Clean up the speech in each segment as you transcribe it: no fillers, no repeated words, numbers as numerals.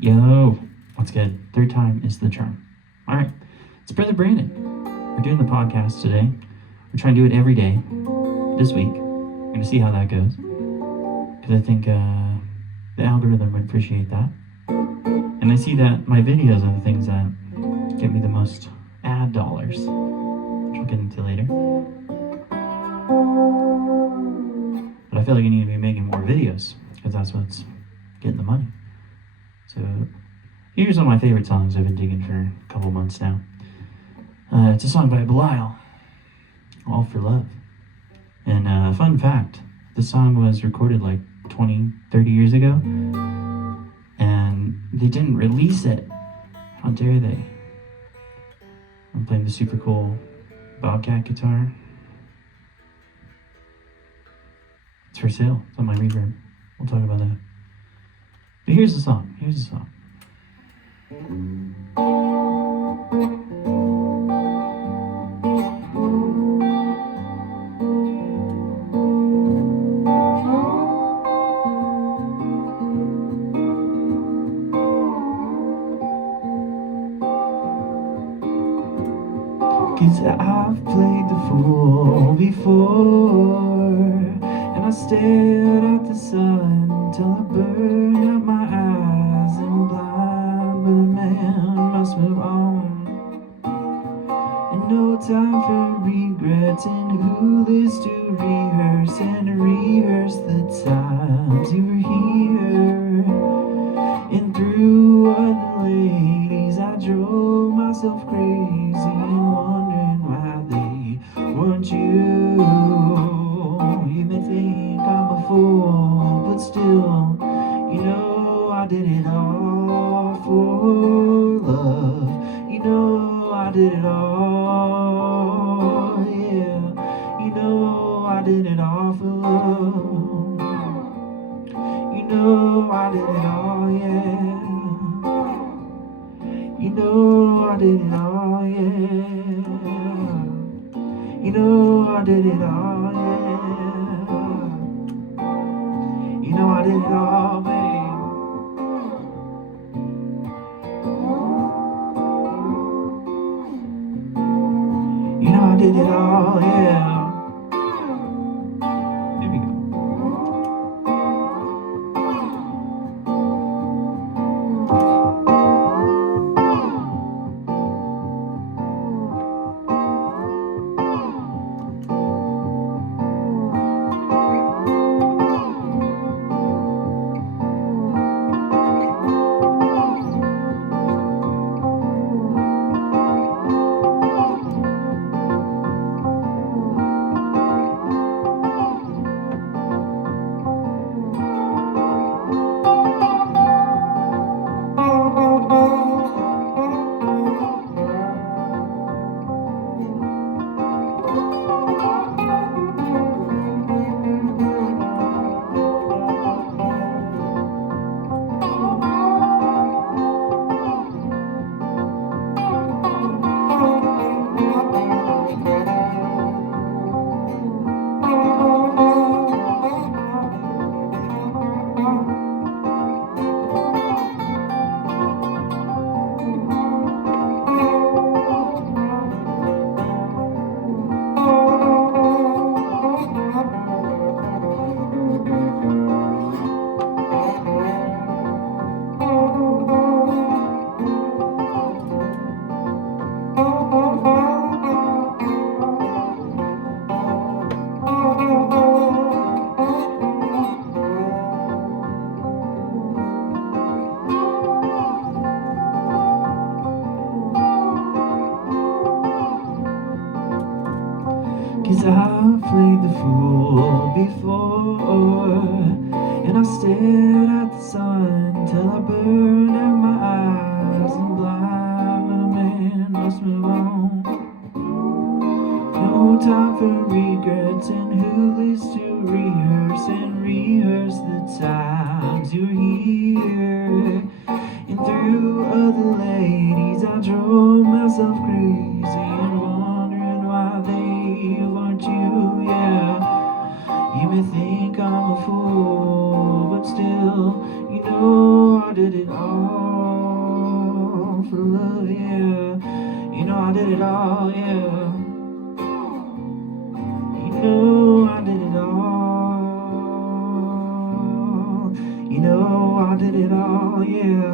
Yo, what's good? Third time is the charm. All right, it's Brother Brandon. We're doing the podcast today. We're trying to do it every day this week. We're going to see how that goes. Because I think the algorithm would appreciate that. And I see that my videos are the things that get me the most ad dollars, which we'll get into later. But I feel like I need to be making more videos because that's what's getting the money. So here's one of my favorite songs I've been digging for a couple months now. It's a song by Belial, All for Love. And fun fact, this song was recorded like 20, 30 years ago, and they didn't release it. How dare they? I'm playing the super cool Bobcat guitar. It's for sale. It's on my reverb. We'll talk about that. But here's the song. Cause I've played the fool before, and I stared at the sun till I burned out my eyes and blind. But a man must move on, and no time for regrets. And who lives to rehearse and rehearse the times you were here? And through other ladies I drove myself crazy and wondering why they weren't you. You may think I'm a fool, but still, you know I did it all for love. You know I did it all, yeah. You know I did it all for love. You know I did it all, yeah. You know I did it all, yeah. You know I did it all, yeah. You know I did it all, babe. You know I did it all, yeah. There we go. Cause I've played the fool before, and I stared at the sun till I burned out my eyes and blind. But a man must move on. No time for regrets, and who lives to rehearse and rehearse the times you're here? And through other ladies I drove myself crazy and wondering why they weren't you, yeah. You may think I'm a fool, but still, you know I did it all for love, yeah. You know I did it all, yeah. You know I did it all. You know I did it all, yeah.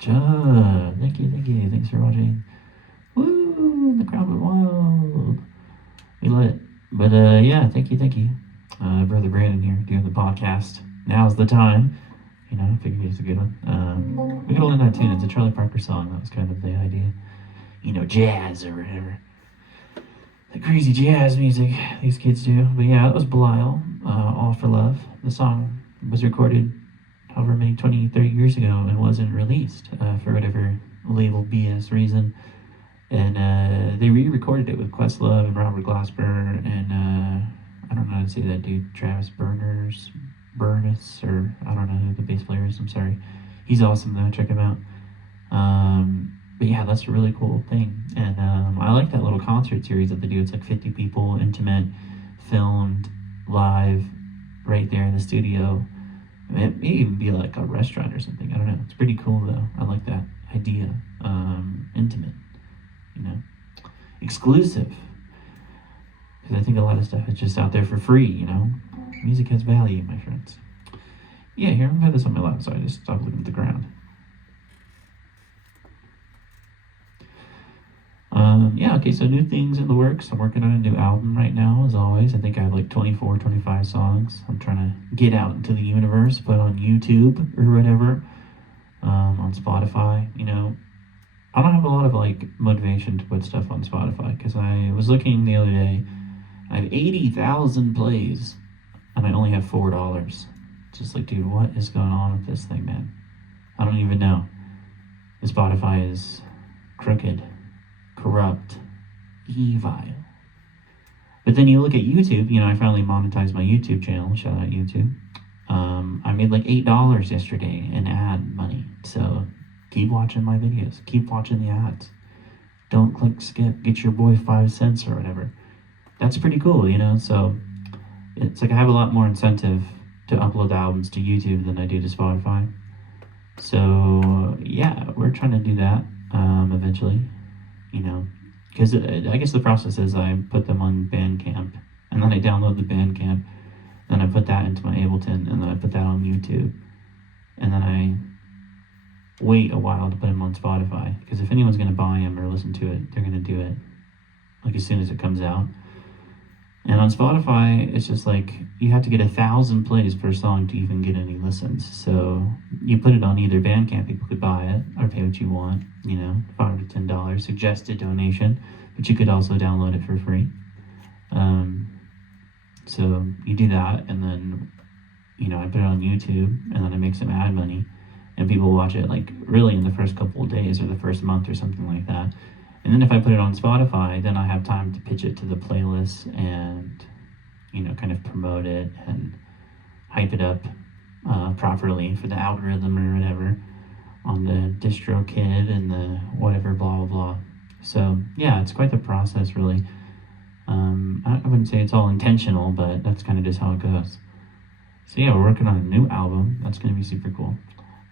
John, thank you, thanks for watching. Woo, the crowd went wild. We lit. But yeah, thank you. Brother Brandon here doing the podcast. Now's the time. You know, I figured it's a good one. We could learn that tune. It's a Charlie Parker song. That was kind of the idea. You know, jazz or whatever. The crazy jazz music these kids do. But yeah, that was Belial, All for Love. The song was recorded however many 20, 30 years ago and wasn't released for whatever label BS reason. And they re-recorded it with Questlove and Robert Glasper and I don't know how to say that dude, Travis Burness, or I don't know who the bass player is, I'm sorry. He's awesome though, check him out. But yeah, that's a really cool thing. And I like that little concert series that they do. It's like 50 people, intimate, filmed, live, right there in the studio. It may even be like a restaurant or something, I don't know. It's pretty cool though, I like that idea. Intimate. You know, exclusive. Because I think a lot of stuff is just out there for free, you know. Music has value, my friends. Yeah, here, I've had this on my lap, so I just stopped looking at the ground. Yeah, okay, so new things in the works. I'm working on a new album right now, as always. I think I have like 24, 25 songs. I'm trying to get out into the universe, put on YouTube or whatever, on Spotify, you know. I don't have a lot of like motivation to put stuff on Spotify because I was looking the other day. I have 80,000 plays and I only have $4. It's just like, dude, what is going on with this thing, man? I don't even know. The Spotify is crooked, corrupt, evil. But then you look at YouTube, you know, I finally monetized my YouTube channel. Shout out YouTube. I made like $8 yesterday in ad money. So keep watching my videos. Keep watching the ads. Don't click skip. Get your boy 5 cents or whatever. That's pretty cool, you know? So it's like I have a lot more incentive to upload albums to YouTube than I do to Spotify. So yeah, we're trying to do that eventually, you know? Because I guess the process is I put them on Bandcamp, and then I download the Bandcamp, then I put that into my Ableton, and then I put that on YouTube, and then I wait a while to put them on Spotify, because if anyone's going to buy them or listen to it, they're going to do it like as soon as it comes out. And on Spotify, it's just like you have to get 1,000 plays per song to even get any listens. So you put it on either Bandcamp, people could buy it or pay what you want, you know, $5 to $10 suggested donation, but you could also download it for free. So you do that, and then, you know, I put it on YouTube, and then I make some ad money, and people watch it like really in the first couple of days or the first month or something like that. And then if I put it on Spotify, then I have time to pitch it to the playlists and, you know, kind of promote it and hype it up properly for the algorithm or whatever on the DistroKid and the whatever, blah, blah, blah. So, yeah, it's quite the process, really. I wouldn't say it's all intentional, but that's kind of just how it goes. So, yeah, we're working on a new album. That's going to be super cool.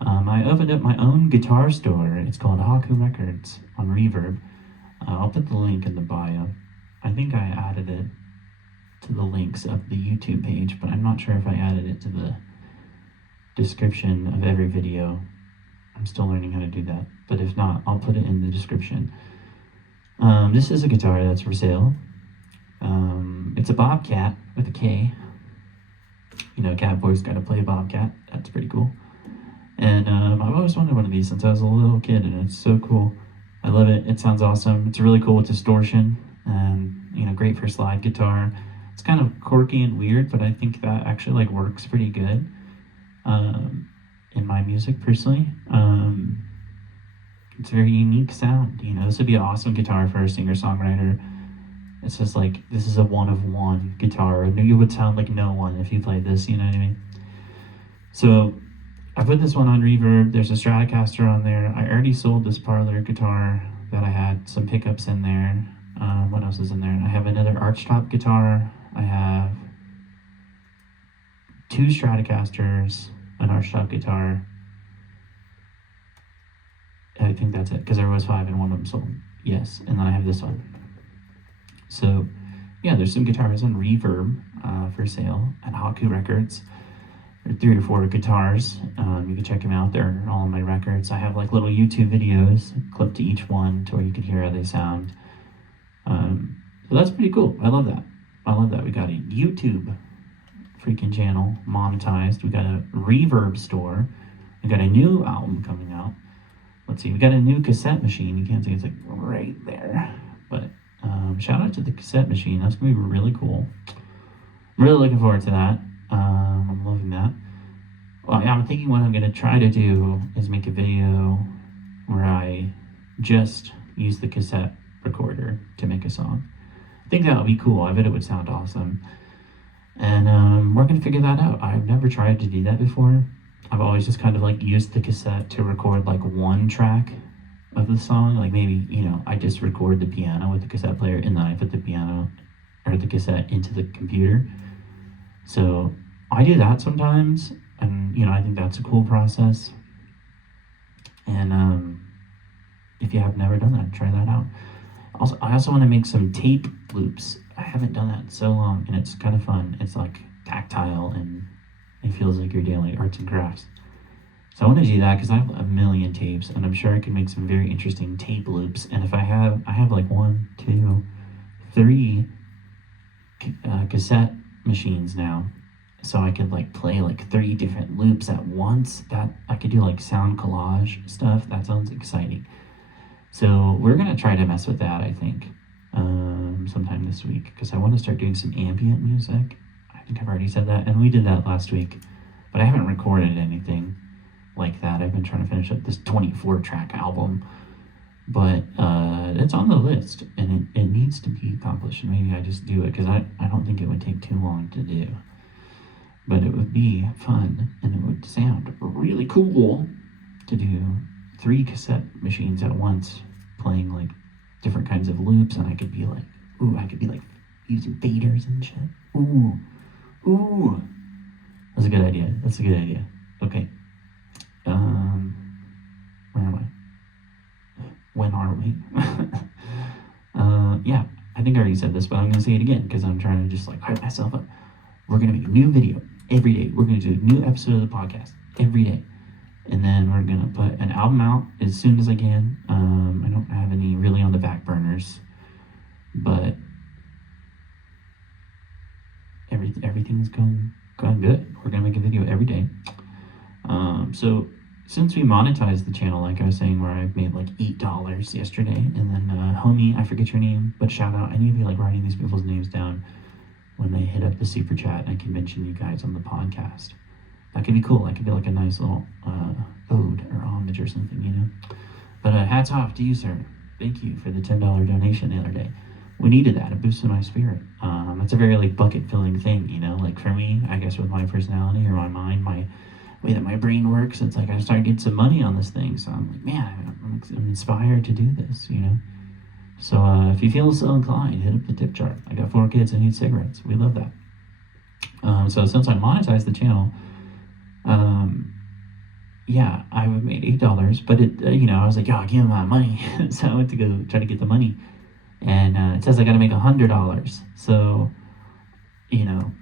I opened up my own guitar store. It's called Haku Records on Reverb. I'll put the link in the bio. I think I added it to the links of the YouTube page, but I'm not sure if I added it to the description of every video. I'm still learning how to do that, but if not, I'll put it in the description. This is a guitar that's for sale. It's a Bobcat with a K. You know, Catboy's got to play a Bobcat. That's pretty cool. And I've always wanted one of these since I was a little kid, and it's so cool. I love it. It sounds awesome. It's really cool with distortion, and you know, great for slide guitar. It's kind of quirky and weird, but I think that actually like works pretty good in my music personally. It's a very unique sound. You know, this would be an awesome guitar for a singer-songwriter. It's just like, this is a one-of-one guitar. You would sound like no one if you played this, you know what I mean? So I put this one on Reverb. There's a Stratocaster on there. I already sold this parlor guitar that I had some pickups in there. What else is in there? I have another archtop guitar. I have 2 Stratocasters, an archtop guitar. I think that's it, because there was 5 and one of them sold. Yes, and then I have this one. So, yeah, there's some guitars on Reverb for sale at Haku Records. There are 3 or 4 guitars. You can check them out. They're all on my records. I have like little YouTube videos clipped to each one to where you can hear how they sound. So that's pretty cool. I love that. I love that. We got a YouTube freaking channel monetized. We got a Reverb store. We got a new album coming out. Let's see. We got a new cassette machine. You can't see it's like right there, but shout out to the cassette machine. That's gonna be really cool. I'm really looking forward to that. I'm loving that. Well, yeah, I'm thinking what I'm gonna try to do is make a video where I just use the cassette recorder to make a song. I think that would be cool. I bet it would sound awesome. And we're gonna figure that out. I've never tried to do that before. I've always just kind of like used the cassette to record like one track of the song. Like maybe, I just record the piano with the cassette player and then I put the piano or the cassette into the computer. So I do that sometimes, and I think that's a cool process. And if you have never done that, try that out. Also, I also want to make some tape loops. I haven't done that in so long, and it's kind of fun. It's like tactile, and it feels like you're doing like arts and crafts. So I want to do that because I have a million tapes, and I'm sure I can make some very interesting tape loops. And if I have like 1, 2, 3 cassette machines now, so I could like play like 3 different loops at once. That I could do like sound collage stuff. That sounds exciting. So we're gonna try to mess with that, I think, sometime this week, because I want to start doing some ambient music. I think I've already said that, and we did that last week, but I haven't recorded anything like that. I've been trying to finish up this 24-track album, but it's on the list, and it needs to be accomplished, and maybe I just do it, because I don't think it would take too long to do. But it would be fun, and it would sound really cool to do 3 cassette machines at once, playing like different kinds of loops, and I could be like using faders and shit. Ooh. That's a good idea. Okay. Where am I? When are we? Yeah, I think I already said this, but I'm gonna say it again because I'm trying to just like hype myself up. We're gonna make a new video every day. We're gonna do a new episode of the podcast every day. And then we're gonna put an album out as soon as I can. I don't have any really on the back burners, but everything's going good. We're gonna make a video every day. So since we monetized the channel, like I was saying, where I've made like $8 yesterday, and then homie, I forget your name, but shout out. I need to be like writing these people's names down when they hit up the super chat, and I can mention you guys on the podcast. That could be cool. That could be like a nice little ode or homage or something, But hats off to you, sir. Thank you for the $10 donation the other day. We needed that. It boosted my spirit. That's a very like bucket filling thing, Like for me, I guess with my personality or my mind, my way that my brain works, it's like I started getting some money on this thing. So I'm like, man, I'm inspired to do this, So if you feel so inclined, hit up the tip jar. I got 4 kids and need cigarettes. We love that. So since I monetized the channel, yeah, I made $8, but it, I was like, yo, give me my money. So I went to go try to get the money, and it says I got to make $100. So,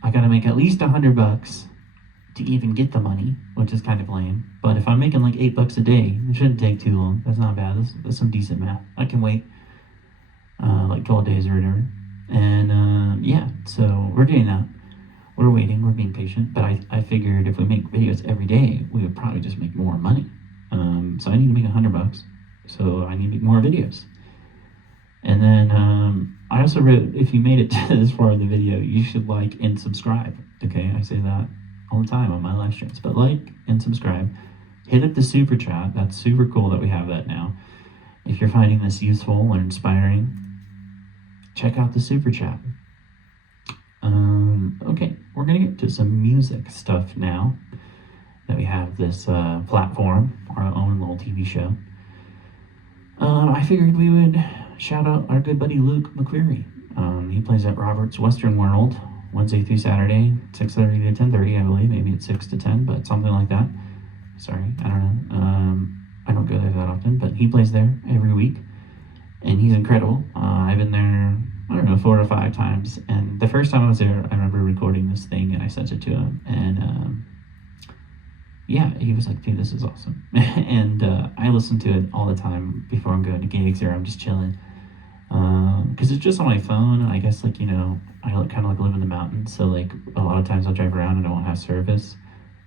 I got to make at least $100 to even get the money, which is kind of lame. But if I'm making like $8 a day, it shouldn't take too long. That's not bad. That's some decent math. I can wait like 12 days or whatever. And yeah, so we're doing that. We're waiting, we're being patient, but I figured if we make videos every day, we would probably just make more money. So I need to make $100, so I need to make more videos. And then I also wrote, if you made it to this far in the video, you should like and subscribe. Okay, I say that all the time on my live streams, but like and subscribe. Hit up the super chat. That's super cool that we have that now. If you're finding this useful or inspiring, check out the super chat. Okay, we're gonna get to some music stuff now that we have this platform, our own little TV show. I figured we would shout out our good buddy Luke McQuarrie. He plays at Robert's Western World Wednesday through Saturday, 6:30 to 10:30, I believe. Maybe it's 6 to 10, but something like that. Sorry, I don't know. I don't go there that often, but he plays there every week, and he's incredible. I've been there, I don't know, 4 or 5 times, and the first time I was there, I remember recording this thing, and I sent it to him, and yeah, he was like, dude, this is awesome. And I listen to it all the time before I'm going to gigs or I'm just chilling. Because it's just on my phone, and I guess, like, you know, I kind of like live in the mountains, so like a lot of times I'll drive around and I won't have service.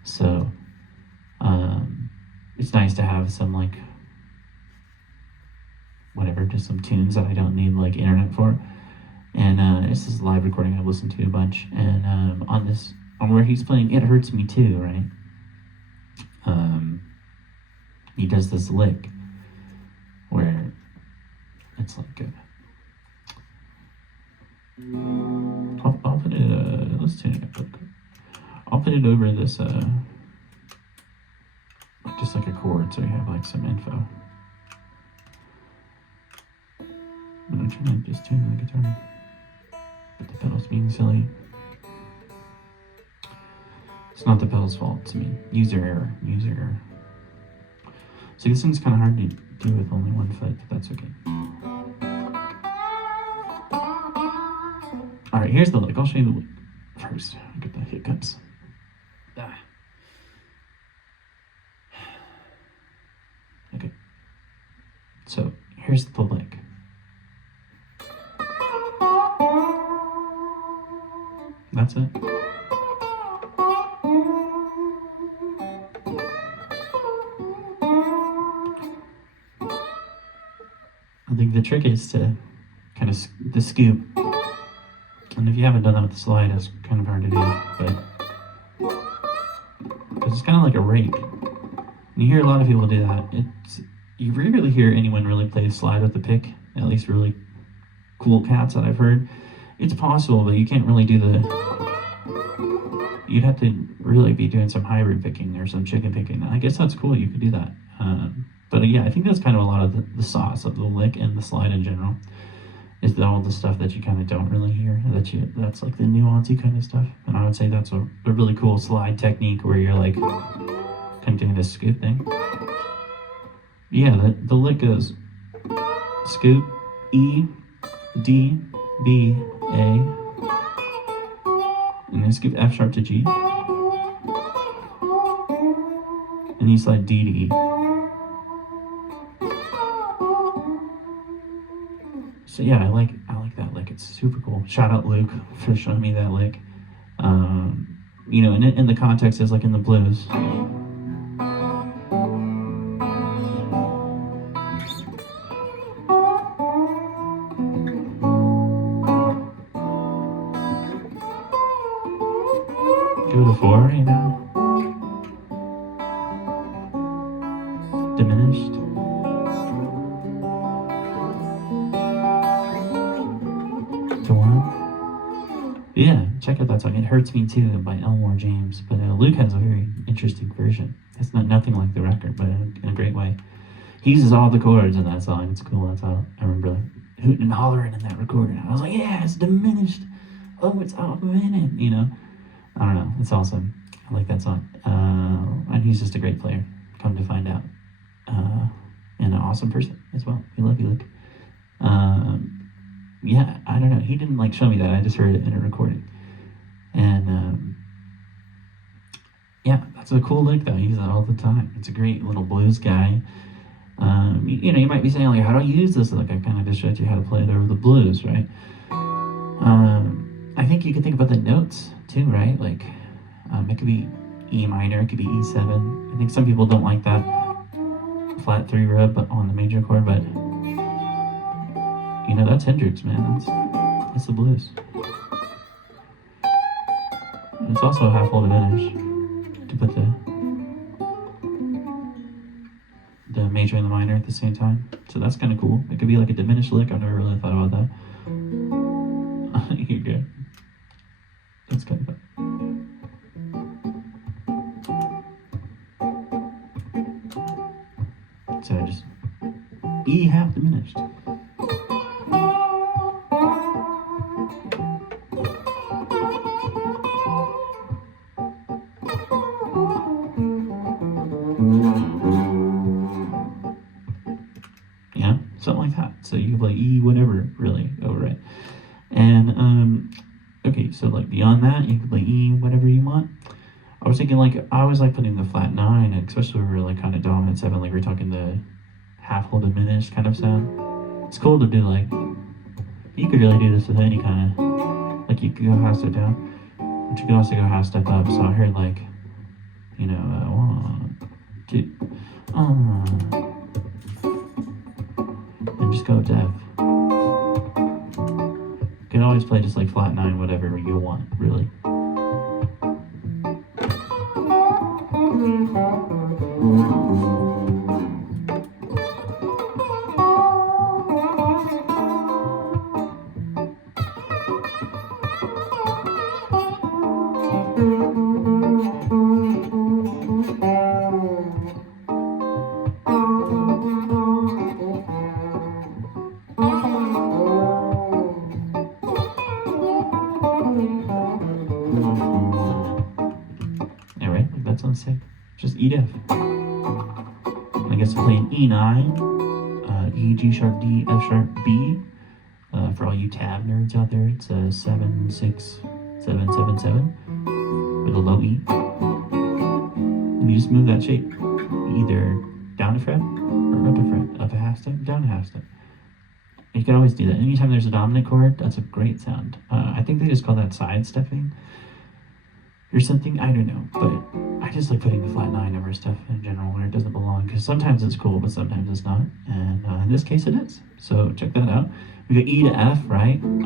So it's nice to have some, like, whatever, just some tunes that I don't need like internet for. And this is a live recording I've listened to a bunch. And on where he's playing It Hurts Me Too, right? He does this lick where it's like I'll put it, let's tune it up. I'll put it over this, just like a chord so you have like some info. But I'm trying to just tune the guitar, but the pedals being silly. It's not the pedal's fault, it's me. User error. So this thing's kind of hard to do with only one foot, but that's okay. Alright, here's the lick. I'll show you the lick first. I'll get the hiccups. Okay. So here's the lick. That's it. I think the trick is to kind of the scoop, and if you haven't done that with the slide, it's kind of hard to do, but it's kind of like a rake. And you hear a lot of people do that. You rarely hear anyone really play slide with the pick, at least really cool cats that I've heard. It's possible, but you can't really do you'd have to really be doing some hybrid picking or some chicken picking. I guess that's cool, you could do that. But yeah, I think that's kind of a lot of the sauce of the lick and the slide in general, is all the stuff that you kind of don't really hear, that's like the nuancey kind of stuff. And I would say that's a really cool slide technique where you're like kind of doing this scoop thing. Yeah, the lick goes scoop, E, D, B, A, and then scoop F sharp to G, and you slide D to E. So yeah, I like that lick. It's super cool. Shout out Luke for showing me that lick. You know, and in the context is like in the blues. Go to 4, you know. Diminished. To 1. Yeah, check out that song. It Hurts Me Too by Elmore James. But Luke has a very interesting version. It's nothing like the record, but in a great way. He uses all the chords in that song. It's cool. That's how I remember hooting and hollering in that recording. I was like, yeah, it's diminished. Oh, it's off a minute, you know. I don't know. It's awesome. I like that song. And he's just a great player, come to find out. And an awesome person as well. We love you, Luke. Yeah, I don't know. He didn't like show me that. I just heard it in a recording. And yeah, that's a cool lick though. I use that all the time. It's a great little blues guy. You know, you might be saying like, how do I use this? Like I kind of just showed you how to play it over the blues, right? I think you can think about the notes too, right? Like it could be E minor, it could be E7. I think some people don't like that flat 3 rub on the major chord, but you know, that's Hendrix, man. That's the blues. And it's also a half whole diminish to put the major and the minor at the same time. So that's kind of cool. It could be like a diminished lick. I've never really thought about that. You're good. That's kind of fun. So I just E half diminished. something like that. So you can play E whatever really over it. And okay, so like beyond that, you can play E whatever you want. I was thinking like I always like putting the flat 9, especially when we're like kind of dominant 7, like we're talking the half whole diminished kind of sound. It's cool to do like you could really do this with any kind of like you could go half step down, but you could also go half step up. So I heard like 1, 2, and just go to F. You can always play just like flat 9, whatever you want, really. Alright, like that's on sick. Just E to F. I guess I'm playing E9, E, G sharp, D, F sharp, B. For all you tab nerds out there, it's a 7, 6, 7, 7, 7 with a low E. And you just move that shape either down a fret or up a fret, up a half step, down a half step. You can always do that. Anytime there's a dominant chord, that's a great sound. I think they just call that sidestepping or something. I don't know, but I just like putting the flat 9 over stuff in general where it doesn't belong, because sometimes it's cool, but sometimes it's not. And in this case, it is. So check that out. We got E to F, right? When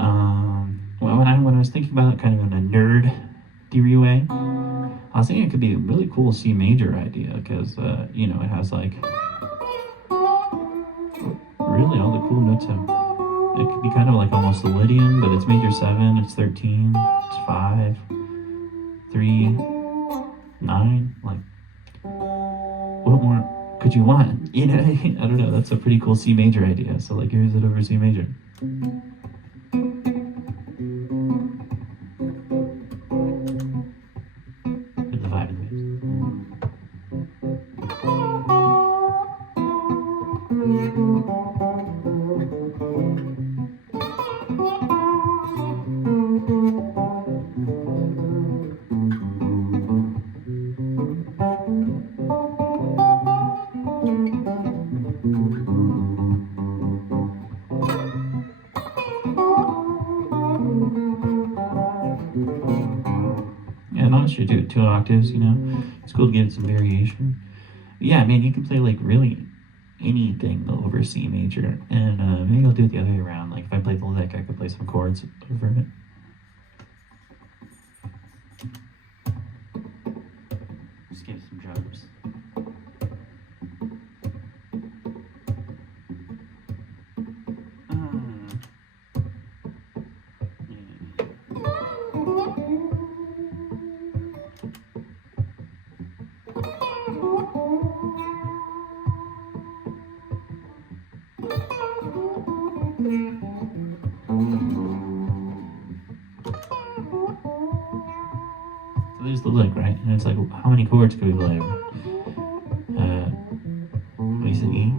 I was thinking about it kind of in a nerd theory way, I was thinking it could be a really cool C major idea, because it has like really all the cool notes have. It could be kind of like almost a Lydian, but it's major 7, it's 13, it's 5, 3, 9. Like, what more could you want? I don't know. That's a pretty cool C major idea. So like, here's it over C major. With the vibe and and honestly, do it 2 octaves, it's cool to get some variation. But yeah, man, you can play like really anything over C major, and maybe I'll do it the other way around. Like if I play the lick, I could play some chords over it. Just give some drums. So there's the lick, right? And it's like, how many chords could we play over? We said E.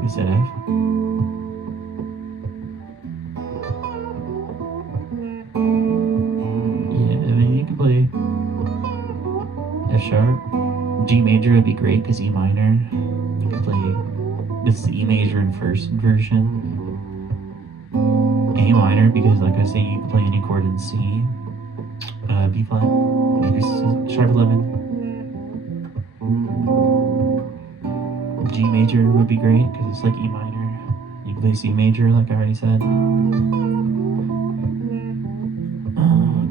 We said F. Yeah, I mean, you could play F sharp. G major would be great because E minor. You could play, this is E major in first version. A minor, because like I say, you can play any chord in C. B flat, maybe sharp 11. G major would be great because it's like E minor. You can play C major, like I already said.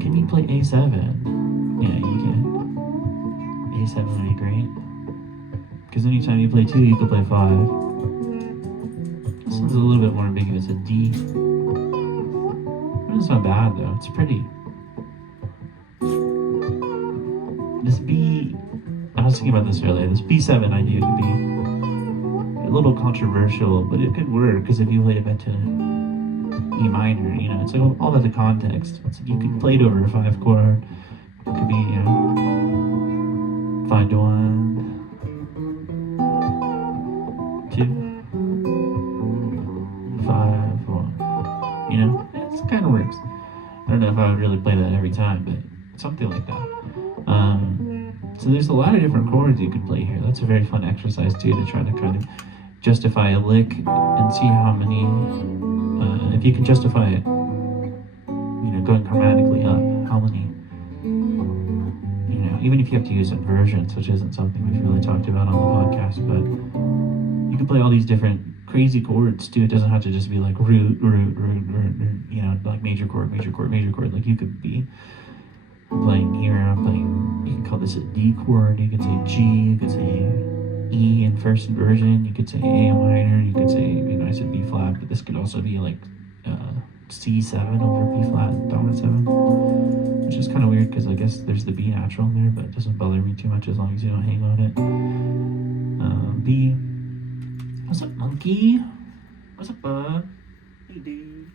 Can you play A7? Yeah, you can. A7 would be great because anytime you play 2, you can play 5. This one's a little bit more ambiguous. A D. It's not bad though. It's pretty. This B, I was thinking about this earlier. This B7 idea could be a little controversial, but it could work because if you played it back to E minor, it's like all about the context. It's like you could play it over a 5 chord. It could be 5 to 1. 2, 5, 1. You know, it kind of works. I don't know if I would really play that every time, but something like that. So there's a lot of different chords you can play here. That's a very fun exercise too, to try to kind of justify a lick and see how many, if you can justify it, you know, going chromatically up, how many, you know, even if you have to use inversions, which isn't something we've really talked about on the podcast, but you can play all these different crazy chords too. It doesn't have to just be like root, you know, like major chord, major chord, major chord. Like you could be playing here, I'm playing, you can call this a D chord, you could say G, you could say E in first inversion, you could say A minor, you could say, you know, I said B flat, but this could also be like C7 over B flat, dominant 7, which is kind of weird because I guess there's the B natural in there, but it doesn't bother me too much as long as you don't hang on it. B. What's up, monkey? What's up, bud? Hey, dude.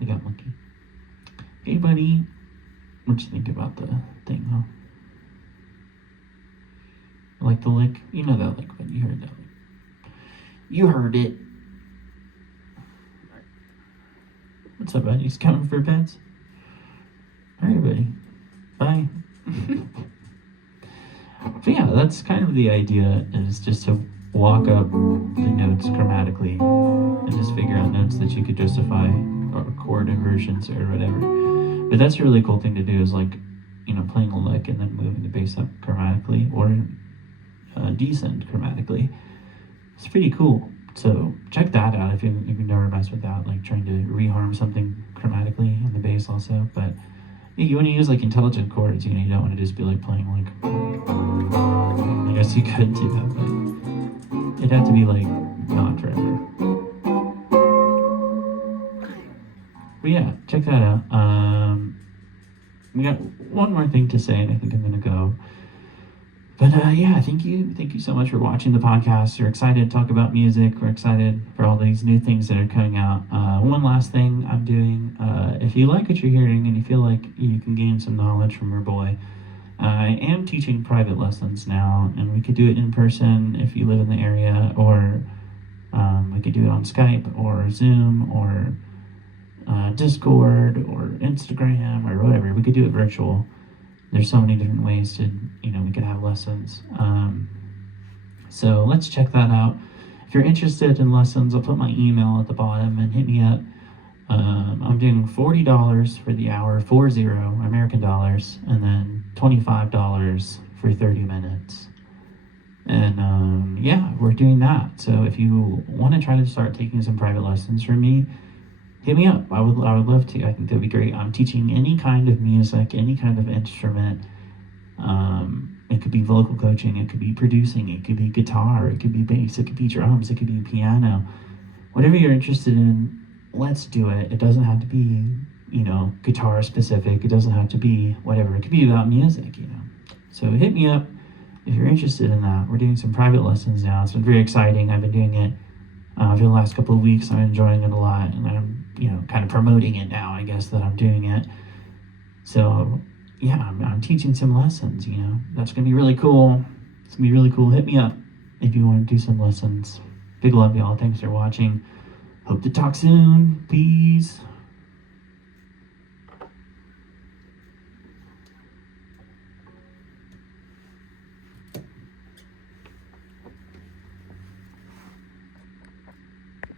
I got monkey. Hey, buddy. What'd you think about the thing, huh? Like the lick? You know that lick, but you heard that lick. You heard it. What's up, buddy? Just coming for pets? Alright, buddy. Bye. But yeah, that's kind of the idea, is just to walk up the notes chromatically and just figure out notes that you could justify, or chord inversions or whatever. But that's a really cool thing to do, is like, you know, playing a lick and then moving the bass up chromatically, or descend chromatically. It's pretty cool. So check that out if you've never messed with that, like trying to reharm something chromatically in the bass also. But yeah, you want to use like intelligent chords, you know, you don't want to just be like playing like, I guess you could do that, but it'd have to be like not forever. But yeah, check that out. We got one more thing to say, and I think I'm gonna go. But yeah, thank you so much for watching the podcast. We're excited to talk about music. We're excited for all these new things that are coming out. One last thing I'm doing, if you like what you're hearing and you feel like you can gain some knowledge from your boy, I am teaching private lessons now, and we could do it in person if you live in the area, or we could do it on Skype or Zoom or Discord or Instagram or whatever. We could do it virtual. There's so many different ways to, you know, we could have lessons. So let's check that out. If you're interested in lessons, I'll put my email at the bottom and hit me up. I'm doing $40 for the hour, 40 American dollars, and then $25 for 30 minutes. And yeah, we're doing that. So if you want to try to start taking some private lessons from me, hit me up. I would love to. I think that'd be great. I'm teaching any kind of music, any kind of instrument. It could be vocal coaching, it could be producing, it could be guitar, it could be bass, it could be drums, it could be piano. Whatever you're interested in, let's do it. It doesn't have to be, you know, guitar specific. It doesn't have to be whatever. It could be about music, you know. So hit me up if you're interested in that. We're doing some private lessons now. It's been very exciting. I've been doing it for the last couple of weeks. I'm enjoying it a lot, and I'm, you know, kind of promoting it now, I guess, that I'm doing it. So yeah, I'm teaching some lessons, you know. That's gonna be really cool. It's gonna be really cool. Hit me up if you want to do some lessons. Big love, y'all. Thanks for watching. Hope to talk soon. Peace.